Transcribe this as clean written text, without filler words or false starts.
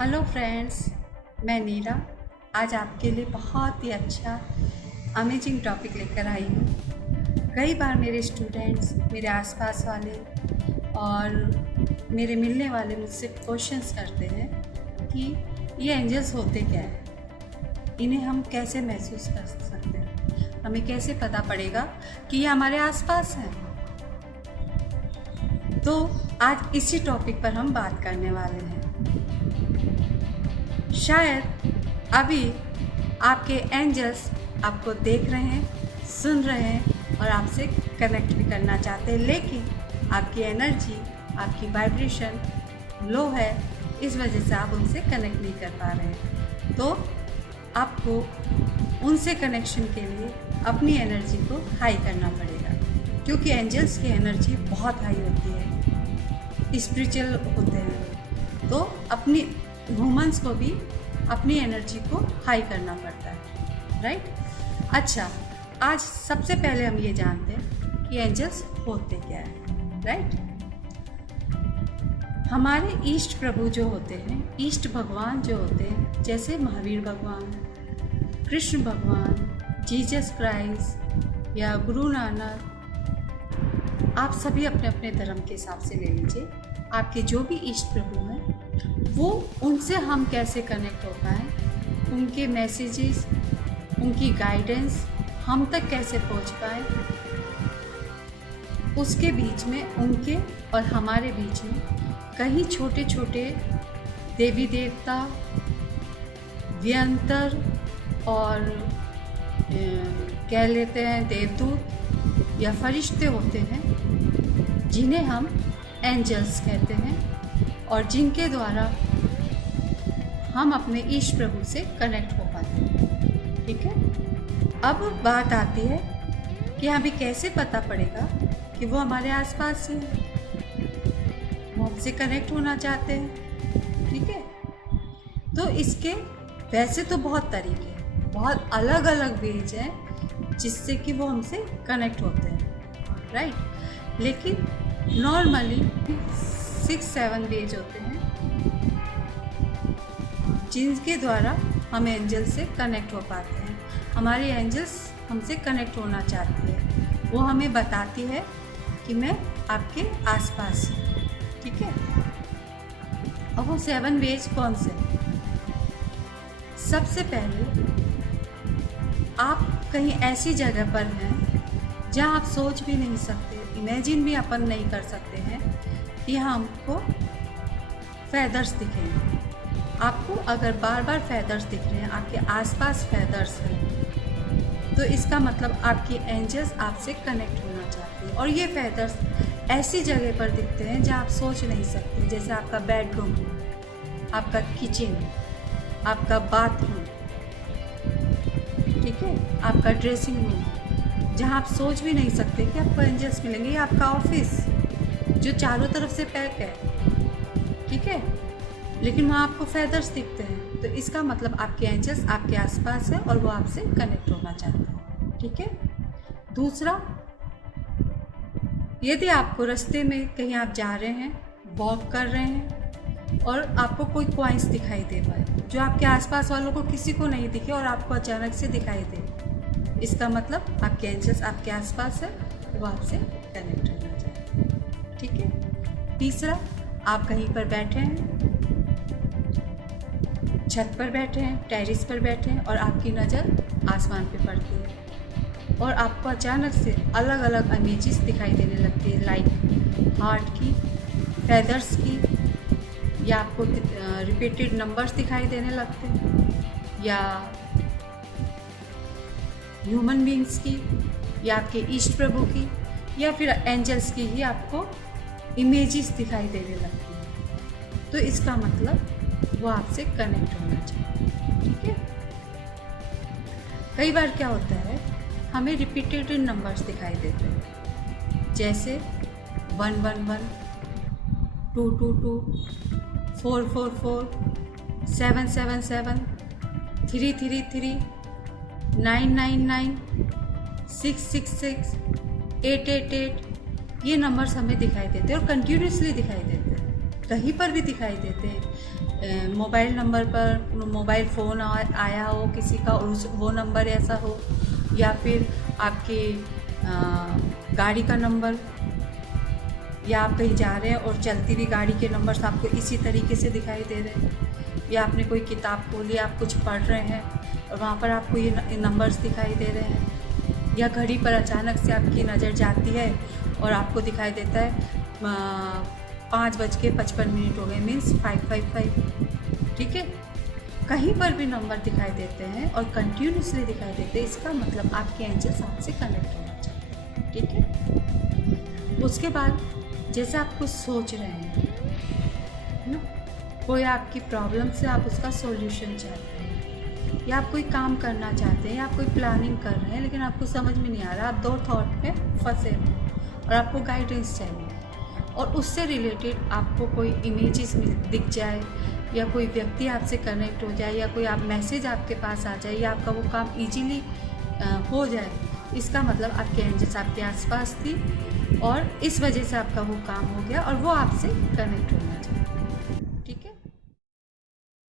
Hello friends, मैं नीरा आज आपके लिए बहुत ही अच्छा अमेजिंग टॉपिक लेकर आई हूँ। कई बार मेरे स्टूडेंट्स, मेरे आसपास वाले और मेरे मिलने वाले मुझसे क्वेश्चंस करते हैं कि ये एंजल्स होते क्या है, इन्हें हम कैसे महसूस कर सकते हैं, हमें कैसे पता पड़ेगा कि ये हमारे आसपास हैं। तो आज इसी टॉपिक पर हम बात करने वाले हैं। शायद अभी आपके एंजल्स आपको देख रहे हैं, सुन रहे हैं और आपसे कनेक्ट भी करना चाहते हैं, लेकिन आपकी एनर्जी, आपकी वाइब्रेशन लो है, इस वजह से आप उनसे कनेक्ट नहीं कर पा रहे हैं। तो आपको उनसे कनेक्शन के लिए अपनी एनर्जी को हाई करना पड़ेगा, क्योंकि एंजल्स की एनर्जी बहुत हाई होती है, स्पिरिचुअल होते हैं। तो अपनी ह्यूमंस को भी अपनी एनर्जी को हाई करना पड़ता है, राइट। अच्छा, आज सबसे पहले हम ये जानते हैं कि एंजल्स होते क्या है, राइट। हमारे इष्ट प्रभु जो होते हैं, इष्ट भगवान जो होते हैं, जैसे महावीर भगवान, कृष्ण भगवान, जीसस क्राइस्ट या गुरु नानक, आप सभी अपने अपने धर्म के हिसाब से ले लीजिए। आपके जो भी इष्ट प्रभु हैं, वो उनसे हम कैसे कनेक्ट हो पाएँ, उनके मैसेजेस, उनकी गाइडेंस हम तक कैसे पहुंच पाए, उसके बीच में, उनके और हमारे बीच में कहीं छोटे छोटे देवी देवता, व्यंतर और कह लेते हैं देवदूत या फरिश्ते होते हैं, जिन्हें हम एंजल्स कहते हैं और जिनके द्वारा हम अपने ईश प्रभु से कनेक्ट हो पाते हैं, ठीक है। अब बात आती है कि हमें कैसे पता पड़ेगा कि वो हमारे आसपास है, वो हमसे कनेक्ट होना चाहते हैं, ठीक है। तो इसके वैसे तो बहुत तरीके हैं, बहुत अलग अलग वेज हैं जिससे कि वो हमसे कनेक्ट होते हैं, राइट। लेकिन नॉर्मली 6-7 वेज होते हैं जिनके द्वारा हम एंजल से कनेक्ट हो पाते हैं। हमारी एंजल्स हमसे कनेक्ट होना चाहती है, वो हमें बताती है कि मैं आपके आसपास हूँ, ठीक है। और वो 7 वेज कौन से? सबसे पहले, आप कहीं ऐसी जगह पर हैं जहाँ आप सोच भी नहीं सकते, इमेजिन भी अपन नहीं कर सकते हैं कि हमको फैदर्स दिखेंगे। आपको अगर बार बार फैदर्स दिख रहे हैं, आपके आसपास फैदर्स हैं, तो इसका मतलब आपकी एंजल्स आपसे कनेक्ट होना चाहती है। और ये फैदर्स ऐसी जगह पर दिखते हैं जहाँ आप सोच नहीं सकते, जैसे आपका बेडरूम, आपका किचन, आपका बाथरूम, ठीक है, आपका ड्रेसिंग रूम, जहाँ आप सोच भी नहीं सकते कि आपको एंजल्स मिलेंगे, या आपका ऑफिस जो चारों तरफ से पैक है, ठीक है, लेकिन वहाँ आपको फैदर्स दिखते हैं, तो इसका मतलब आपके एंजल्स आपके आसपास है और वो आपसे कनेक्ट होना चाहते हैं, ठीक है। दूसरा, यदि आपको रास्ते में कहीं आप जा रहे हैं, वॉक कर रहे हैं और आपको कोई कॉइन्स दिखाई दे पाए जो आपके आसपास वालों को किसी को नहीं दिखे और आपको अचानक से दिखाई दे, इसका मतलब आपके एंजल्स आपके आसपास है, वो आपसे कनेक्ट होना चाहते हैं, ठीक है। तीसरा, आप कहीं पर बैठे हैं, छत पर बैठे हैं, टेरेस पर बैठे हैं और आपकी नज़र आसमान पे पड़ती है और आपको अचानक से अलग अलग इमेजेस दिखाई देने लगती है, लाइक हार्ट की, फैदर्स की, या आपको रिपीटेड नंबर्स दिखाई देने लगते हैं, या ह्यूमन बींग्स की, या आपके इष्ट प्रभु की, या फिर एंजल्स की ही आपको इमेजेस दिखाई देने लगती है। तो इसका मतलब वो आपसे कनेक्ट होना चाहिए, ठीक है। कई बार क्या होता है, हमें रिपीटेड नंबर्स दिखाई देते हैं, जैसे 111, 222, 444, 777, 333, 999, 666, 888, ये नंबर्स हमें दिखाई देते हैं और कंटिन्यूसली दिखाई देते हैं, कहीं पर भी दिखाई देते हैं। मोबाइल नंबर पर मोबाइल फ़ोन आया हो किसी का और वो नंबर ऐसा हो, या फिर आपके गाड़ी का नंबर, या आप कहीं जा रहे हैं और चलती हुई गाड़ी के नंबर्स आपको इसी तरीके से दिखाई दे रहे हैं, या आपने कोई किताब खोली, आप कुछ पढ़ रहे हैं और वहाँ पर आपको ये नंबर्स दिखाई दे रहे हैं, या घड़ी पर अचानक से आपकी नज़र जाती है और आपको दिखाई देता है 5:55 हो गए, मीन्स 555। ठीक है, कहीं पर भी नंबर दिखाई देते हैं और कंटिन्यूसली दिखाई देते हैं, इसका मतलब आपके एंजल्स आपसे कनेक्ट होना चाहते हैं। ठीक है, उसके बाद जैसे आप कुछ सोच रहे हैं ना, कोई आपकी प्रॉब्लम से आप उसका सॉल्यूशन चाहते हैं, या आप कोई काम करना चाहते हैं, या आप कोई प्लानिंग कर रहे हैं लेकिन आपको समझ में नहीं आ रहा, आप 2 थॉट में फंसे हैं और आपको गाइडेंस चाहिए, और उससे रिलेटेड आपको कोई इमेजेस दिख जाए, या कोई व्यक्ति आपसे कनेक्ट हो जाए, या कोई आप मैसेज आपके पास आ जाए, या आपका वो काम इजीली हो जाए, इसका मतलब आपके एंजल्स आपके आसपास थी और इस वजह से आपका वो काम हो गया और वो आपसे कनेक्ट होना चाहिए।